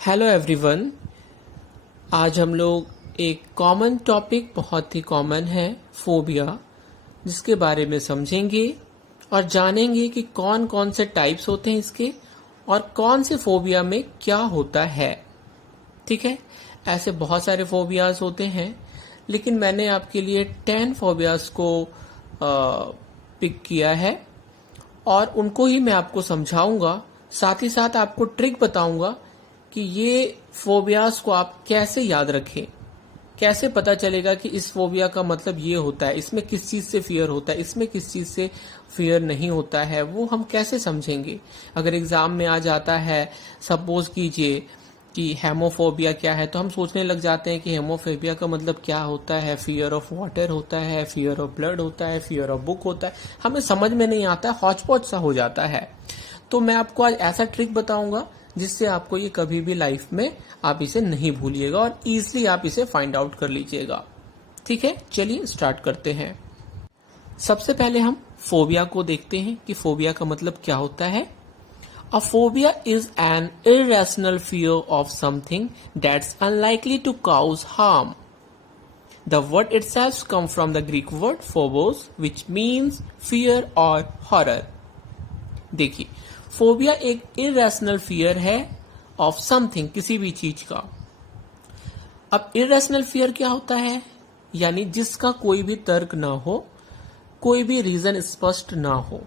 Hello everyone. आज हम लोग एक कॉमन टॉपिक, बहुत ही कॉमन है, फोबिया, जिसके बारे में समझेंगे और जानेंगे कि कौन कौन से टाइप्स होते हैं इसके और कौन से फोबिया में क्या होता है। ठीक है, ऐसे बहुत सारे फोबियाज होते हैं, लेकिन मैंने आपके लिए 10 फोबियाज को पिक किया है और उनको ही मैं आपको समझाऊंगा। साथ ही साथ आपको ट्रिक बताऊंगा कि ये फोबियाज को आप कैसे याद रखें, कैसे पता चलेगा कि इस फोबिया का मतलब ये होता है, इसमें किस चीज से फियर होता है, इसमें किस चीज से फियर नहीं होता है, वो हम कैसे समझेंगे। अगर एग्जाम में आ जाता है, सपोज कीजिए कि हेमोफोबिया क्या है, तो हम सोचने लग जाते हैं कि हेमोफोबिया का मतलब क्या होता है, फियर ऑफ वाटर होता है, फियर ऑफ ब्लड होता है, फियर ऑफ बुक होता है, हमें समझ में नहीं आता, हौच पौच सा हो जाता है। तो मैं आपको आज ऐसा ट्रिक बताऊंगा जिससे आपको ये कभी भी लाइफ में आप इसे नहीं भूलिएगा और इजीली आप इसे फाइंड आउट कर लीजिएगा। ठीक है, चलिए स्टार्ट करते हैं। सबसे पहले हम फोबिया को देखते हैं कि फोबिया का मतलब क्या होता है। A phobia is an irrational fear of something that's unlikely to cause harm. The word itself comes from the Greek word phobos, which means fear or horror. देखिए, फोबिया एक इरेशनल फियर है of something, किसी भी चीज का। अब irrational fear क्या होता है, यानी जिसका कोई भी तर्क ना हो, कोई भी रीजन स्पष्ट ना हो।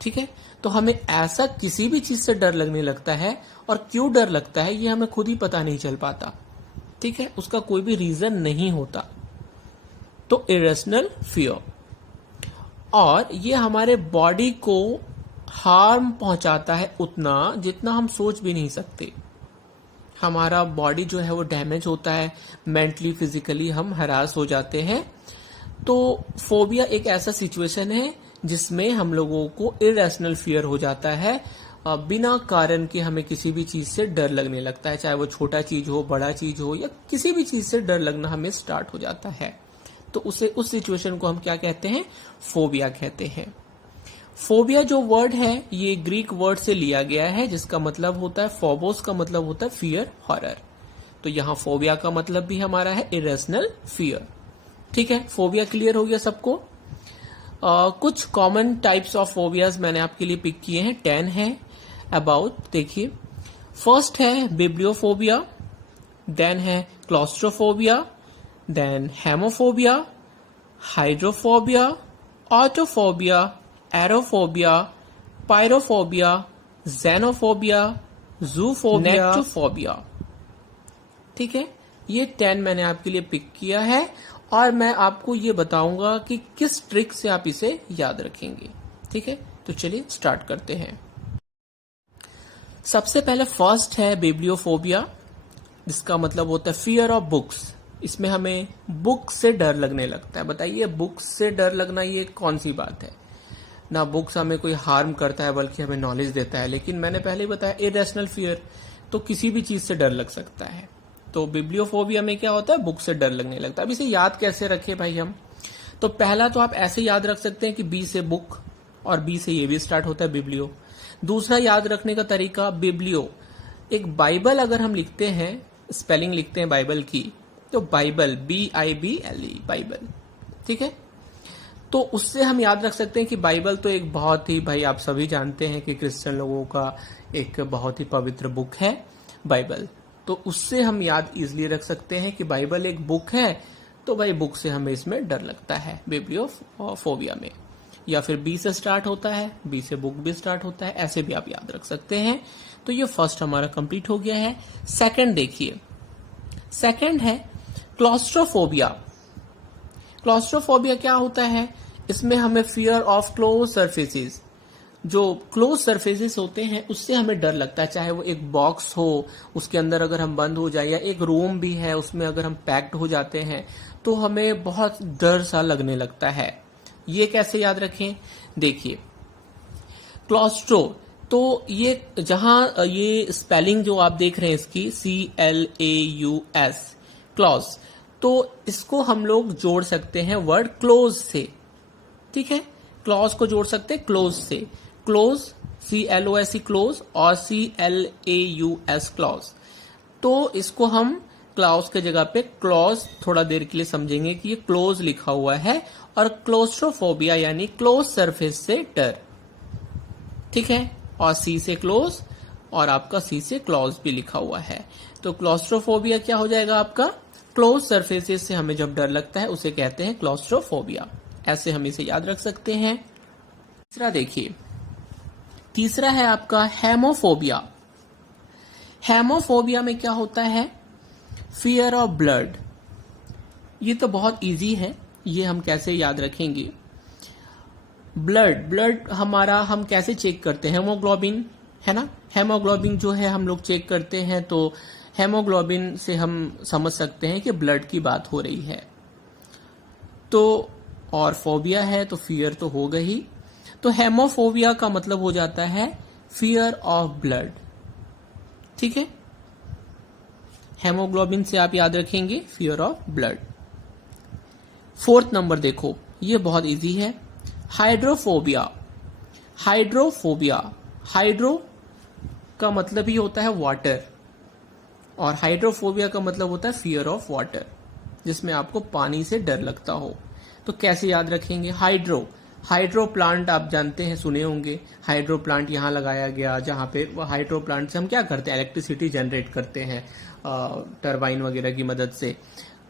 ठीक है, तो हमें ऐसा किसी भी चीज से डर लगने लगता है और क्यों डर लगता है ये हमें खुद ही पता नहीं चल पाता। ठीक है, उसका कोई भी रीजन नहीं होता, तो इरेशनल फियर। और ये हमारे बॉडी को हार्म पहुंचाता है उतना जितना हम सोच भी नहीं सकते। हमारा बॉडी जो है वो डैमेज होता है, मेंटली फिजिकली हम हरास हो जाते हैं। तो फोबिया एक ऐसा सिचुएशन है जिसमें हम लोगों को इरेशनल फियर हो जाता है, बिना कारण के हमें किसी भी चीज से डर लगने लगता है, चाहे वो छोटा चीज हो, बड़ा चीज हो, या किसी भी चीज से डर लगना हमें स्टार्ट हो जाता है। तो उस सिचुएशन को हम क्या कहते हैं, फोबिया कहते हैं। फोबिया जो वर्ड है ये ग्रीक वर्ड से लिया गया है, जिसका मतलब होता है, फोबोस का मतलब होता है फियर, हॉरर। तो यहाँ फोबिया का मतलब भी हमारा है इरेशनल फियर। ठीक है, फोबिया क्लियर हो गया सबको। कुछ कॉमन टाइप्स ऑफ फोबियाज मैंने आपके लिए पिक किए हैं, 10 है अबाउट। देखिए, फर्स्ट है बिब्लियोफोबिया, देन है claustrophobia, then hemophobia, hydrophobia, autophobia, aerophobia, pyrophobia, xenophobia, zoophobia, nyctophobia. ठीक है, ये 10 मैंने आपके लिए पिक किया है और मैं आपको ये बताऊंगा कि किस ट्रिक से आप इसे याद रखेंगे। ठीक है, तो चलिए स्टार्ट करते हैं। सबसे पहले फर्स्ट है बिब्लियोफोबिया, जिसका मतलब होता है फियर ऑफ बुक्स। इसमें हमें बुक से डर लगने लगता है। बताइए, बुक से डर लगना ये कौन सी बात है। ना बुक्स हमें कोई हार्म करता है बल्कि हमें नॉलेज देता है, लेकिन मैंने पहले ही बताया इरेशनल फियर, तो किसी भी चीज से डर लग सकता है। तो बिब्लियोफोबिया में क्या होता है, बुक से डर लगने लगता है। अब इसे याद कैसे रखें भाई हम, तो पहला तो आप ऐसे याद रख सकते हैं कि बी से बुक और बी से ये भी स्टार्ट होता है, बिब्लियो। दूसरा याद रखने का तरीका, बिब्लियो एक बाइबल अगर हम लिखते हैं, स्पेलिंग लिखते हैं बाइबल की, तो बाइबल BIBLE, बाइबल। ठीक है, तो उससे हम याद रख सकते हैं कि बाइबल तो एक बहुत ही, भाई आप सभी जानते हैं कि क्रिश्चियन लोगों का एक बहुत ही पवित्र बुक है बाइबल। तो उससे हम याद इजली रख सकते हैं कि बाइबल एक बुक है, तो भाई बुक से हमें इसमें डर लगता है बिब्लियोफोबिया में। या फिर बी से स्टार्ट होता है, बी से बुक भी स्टार्ट होता है, ऐसे भी आप याद रख सकते हैं। तो ये फर्स्ट हमारा कंप्लीट हो गया है। सेकंड देखिए, सेकंड है क्लॉस्ट्रोफोबिया। क्लॉस्ट्रोफोबिया क्या होता है, इसमें हमें फियर ऑफ क्लोज सर्फेसिस, जो क्लोज सर्फेसिस होते हैं उससे हमें डर लगता है। चाहे वो एक बॉक्स हो, उसके अंदर अगर हम बंद हो जाए, या एक रूम भी है उसमें अगर हम पैक्ड हो जाते हैं, तो हमें बहुत डर सा लगने लगता है। ये कैसे याद रखें, देखिए क्लॉस्ट्रो, तो ये जहां ये स्पेलिंग जो आप देख रहे हैं इसकी CLAUS, क्लॉज, तो इसको हम लोग जोड़ सकते हैं वर्ड क्लोज से। ठीक है, क्लॉज को जोड़ सकते हैं क्लोज से, क्लोज CLOSE क्लोज और CLAUS क्लॉज। तो इसको हम क्लाउस के जगह पे क्लॉज थोड़ा देर के लिए समझेंगे कि ये क्लोज लिखा हुआ है, और क्लोस्ट्रोफोबिया यानी क्लोज सरफेस से डर। ठीक है, और सी से क्लोज और आपका सी से क्लॉज भी लिखा हुआ है। तो क्लोस्ट्रोफोबिया क्या हो जाएगा आपका, क्लोज सरफेसेस से हमें जब डर लगता है उसे कहते हैं क्लोस्ट्रोफोबिया। ऐसे हम इसे याद रख सकते हैं। तीसरा देखिए, तीसरा है आपका हेमोफोबिया। हेमोफोबिया में क्या होता है, फियर ऑफ ब्लड। ये तो बहुत इजी है, ये हम कैसे याद रखेंगे। ब्लड हमारा हम कैसे चेक करते हैं, हेमोग्लोबिन है ना, हेमोग्लोबिन जो है हम लोग चेक करते हैं, तो हेमोग्लोबिन से हम समझ सकते हैं कि ब्लड की बात हो रही है। तो और फोबिया है तो फियर तो हो गई, तो हेमोफोबिया का मतलब हो जाता है फियर ऑफ ब्लड। ठीक है, हेमोग्लोबिन से आप याद रखेंगे fear of blood. Fourth number देखो, ये बहुत इजी है, हाइड्रोफोबिया। हाइड्रोफोबिया, हाइड्रो का मतलब ही होता है वाटर, और हाइड्रोफोबिया का मतलब होता है फियर ऑफ वाटर, जिसमें आपको पानी से डर लगता हो। तो कैसे याद रखेंगे, हाइड्रो प्लांट आप जानते हैं, सुने होंगे, हाइड्रो प्लांट यहाँ लगाया गया, जहां पे वो हाइड्रो प्लांट से हम क्या करते हैं, इलेक्ट्रिसिटी जनरेट करते हैं टरबाइन वगैरह की मदद से,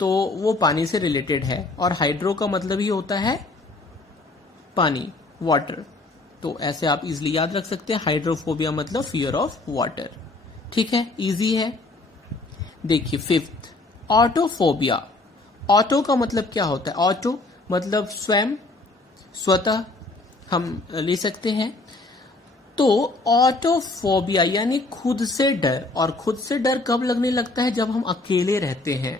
तो वो पानी से रिलेटेड है, और हाइड्रो का मतलब ही होता है पानी, वाटर। तो ऐसे आप इजिली याद रख सकते हैं, हाइड्रोफोबिया मतलब फियर ऑफ वाटर। ठीक है, इजी है। देखिए फिफ्थ, ऑटोफोबिया। ऑटो का मतलब क्या होता है, ऑटो मतलब स्वयं, स्वतः हम ले सकते हैं। तो ऑटोफोबिया यानी खुद से डर, और खुद से डर कब लगने लगता है, जब हम अकेले रहते हैं।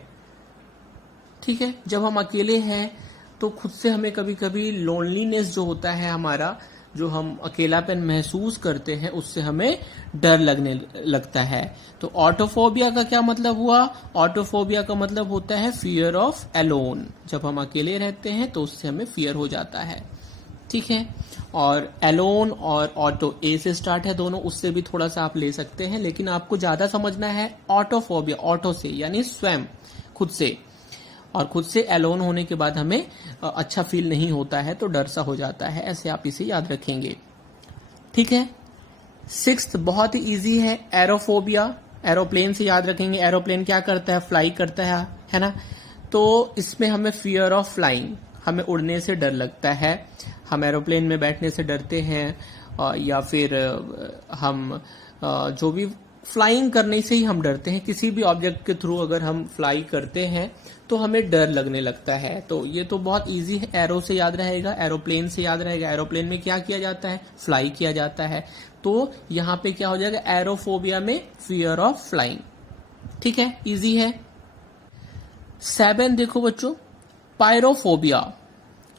ठीक है, जब हम अकेले हैं तो खुद से हमें कभी कभी लोनलीनेस जो होता है हमारा, जो हम अकेलापन महसूस करते हैं, उससे हमें डर लगने लगता है। तो ऑटोफोबिया का क्या मतलब हुआ, ऑटोफोबिया का मतलब होता है फियर ऑफ एलोन। जब हम अकेले रहते हैं तो उससे हमें फियर हो जाता है। ठीक है, और एलोन और ऑटो ए से स्टार्ट है दोनों, उससे भी थोड़ा सा आप ले सकते हैं, लेकिन आपको ज्यादा समझना है ऑटोफोबिया, ऑटो से यानी स्वयं, खुद से, और खुद से एलोन होने के बाद हमें अच्छा फील नहीं होता है, तो डर सा हो जाता है। ऐसे आप इसे याद रखेंगे। ठीक है, सिक्स्थ बहुत ही इजी है, एरोफोबिया। एरोप्लेन से याद रखेंगे, एरोप्लेन क्या करता है, फ्लाई करता है ना, तो इसमें हमें फियर ऑफ फ्लाइंग, हमें उड़ने से डर लगता है, हम एरोप्लेन में बैठने से डरते हैं, या फिर हम जो भी फ्लाइंग करने से ही हम डरते हैं, किसी भी ऑब्जेक्ट के थ्रू अगर हम फ्लाई करते हैं तो हमें डर लगने लगता है। तो ये तो बहुत इजी है, एरो से याद रहेगा, एरोप्लेन से याद रहेगा। एरोप्लेन में क्या किया जाता है, फ्लाई किया जाता है, तो यहाँ पे क्या हो जाएगा, एरोफोबिया में फियर ऑफ फ्लाइंग। ठीक है, इजी है। 7 देखो बच्चों, पायरोफोबिया।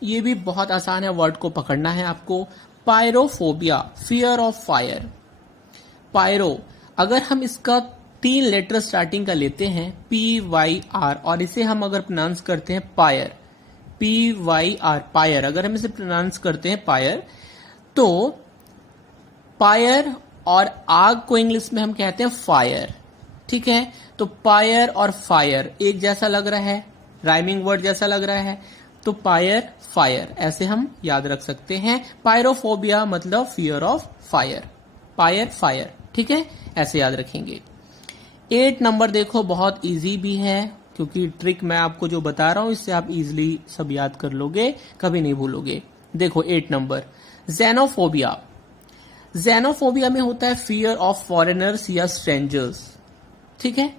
ये भी बहुत आसान है, वर्ड को पकड़ना है आपको। Pyrophobia, fear of fire. Pyro, अगर हम इसका 3 लेटर स्टार्टिंग का लेते हैं, PYR, और इसे हम अगर प्रोनाउंस करते हैं पायर, PYR, पायर, अगर हम इसे प्रोनाउंस करते हैं पायर, तो पायर और आग को इंग्लिश में हम कहते हैं फायर। ठीक है, तो पायर और फायर एक जैसा लग रहा है, राइमिंग वर्ड जैसा लग रहा है, तो पायर फायर ऐसे हम याद रख सकते हैं। पायरोफोबिया मतलब fear of fire, pyre fire. ठीक है, ऐसे याद रखेंगे। 8 नंबर देखो, बहुत इजी भी है, क्योंकि ट्रिक मैं आपको जो बता रहा हूं इससे आप इजीली सब याद कर लोगे, कभी नहीं भूलोगे। देखो 8 नंबर, ज़ेनोफोबिया। ज़ेनोफोबिया में होता है फियर ऑफ फॉरेनर्स या स्ट्रेंजर्स। ठीक है,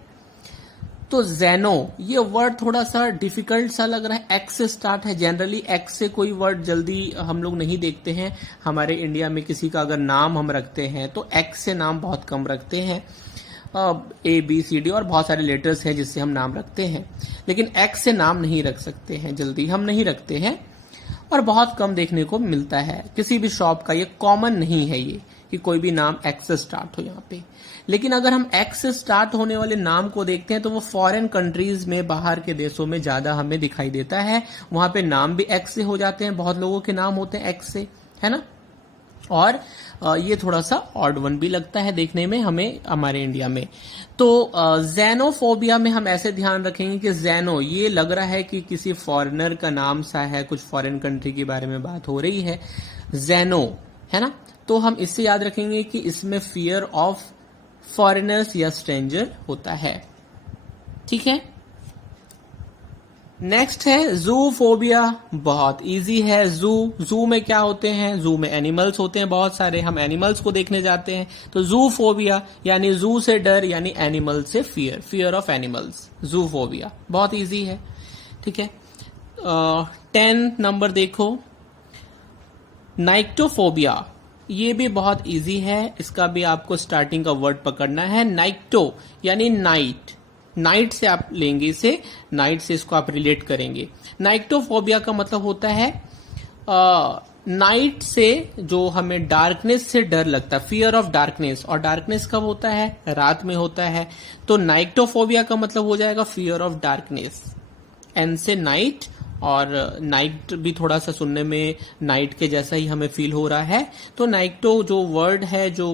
तो ज़ेनो ये वर्ड थोड़ा सा डिफिकल्ट सा लग रहा है, एक्स से स्टार्ट है। जनरली एक्स से कोई वर्ड जल्दी हम लोग नहीं देखते हैं, हमारे इंडिया में किसी का अगर नाम हम रखते हैं तो एक्स से नाम बहुत कम रखते हैं, ABCD और बहुत सारे लेटर्स हैं जिससे हम नाम रखते हैं, लेकिन एक्स से नाम नहीं रख सकते हैं, जल्दी हम नहीं रखते हैं, और बहुत कम देखने को मिलता है किसी भी शॉप का, ये कॉमन नहीं है ये कि कोई भी नाम एक्स से स्टार्ट हो यहाँ पे। लेकिन अगर हम एक्स से स्टार्ट होने वाले नाम को देखते हैं तो वो फॉरेन कंट्रीज में, बाहर के देशों में ज्यादा हमें दिखाई देता है, वहां पे नाम भी एक्स से हो जाते हैं, बहुत लोगों के नाम होते हैं एक्स से, है ना। और ये थोड़ा सा ऑड वन भी लगता है देखने में हमें हमारे इंडिया में। तो ज़ेनोफोबिया में हम ऐसे ध्यान रखेंगे कि ज़ेनो ये लग रहा है कि किसी फॉरेनर का नाम सा है, कुछ फॉरेन कंट्री के बारे में बात हो रही है, ज़ेनो, है ना। तो हम इससे याद रखेंगे कि इसमें फियर ऑफ फॉरेनर्स या स्ट्रेंजर होता है। ठीक है। नेक्स्ट है जूफोबिया। बहुत इजी है। जू में क्या होते हैं? जू में एनिमल्स होते हैं बहुत सारे, हम एनिमल्स को देखने जाते हैं। तो जूफोबिया यानी जू से डर, यानी एनिमल से fear, fear of animals, zoophobia. बहुत इजी है। ठीक है। 10 नंबर देखो, नाइक्टोफोबिया। ये भी बहुत इजी है, इसका भी आपको स्टार्टिंग का वर्ड पकड़ना है। नाइक्टो यानी नाइट, नाइट से आप लेंगे इसे, नाइट से इसको आप रिलेट करेंगे। नाइक्टोफोबिया का मतलब होता है नाइट से जो हमें डार्कनेस से डर लगता है, फियर ऑफ डार्कनेस। और डार्कनेस कब होता है? रात में होता है। तो नाइक्टोफोबिया का मतलब हो जाएगा फियर ऑफ डार्कनेस, एन से नाइट, और नाइट भी थोड़ा सा सुनने में नाइट के जैसा ही हमें फील हो रहा है। तो नाइक्टो जो वर्ड है, जो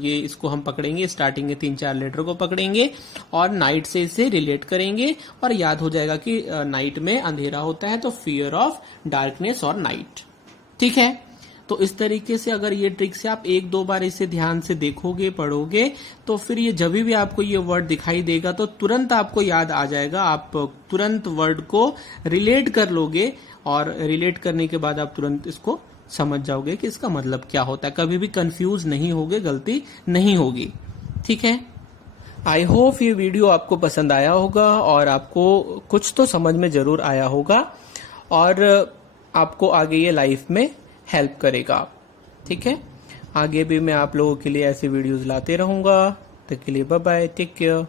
ये इसको हम पकड़ेंगे, स्टार्टिंग के 3-4 लेटर को पकड़ेंगे और नाइट से इसे रिलेट करेंगे, और याद हो जाएगा कि नाइट में अंधेरा होता है, तो फियर ऑफ डार्कनेस और नाइट। ठीक है। तो इस तरीके से अगर ये ट्रिक से आप 1-2 बार इसे ध्यान से देखोगे, पढ़ोगे, तो फिर ये जब भी आपको ये वर्ड दिखाई देगा तो तुरंत आपको याद आ जाएगा, आप तुरंत वर्ड को रिलेट कर लोगे, और रिलेट करने के बाद आप तुरंत इसको समझ जाओगे कि इसका मतलब क्या होता है। कभी भी कंफ्यूज नहीं होगे, गलती नहीं होगी। ठीक है। आई होप ये वीडियो आपको पसंद आया होगा और आपको कुछ तो समझ में जरूर आया होगा, और आपको आगे ये लाइफ में हेल्प करेगा। ठीक है। आगे भी मैं आप लोगों के लिए ऐसी वीडियोस लाते रहूंगा। तब तक के लिए बाय बाय, टेक केयर।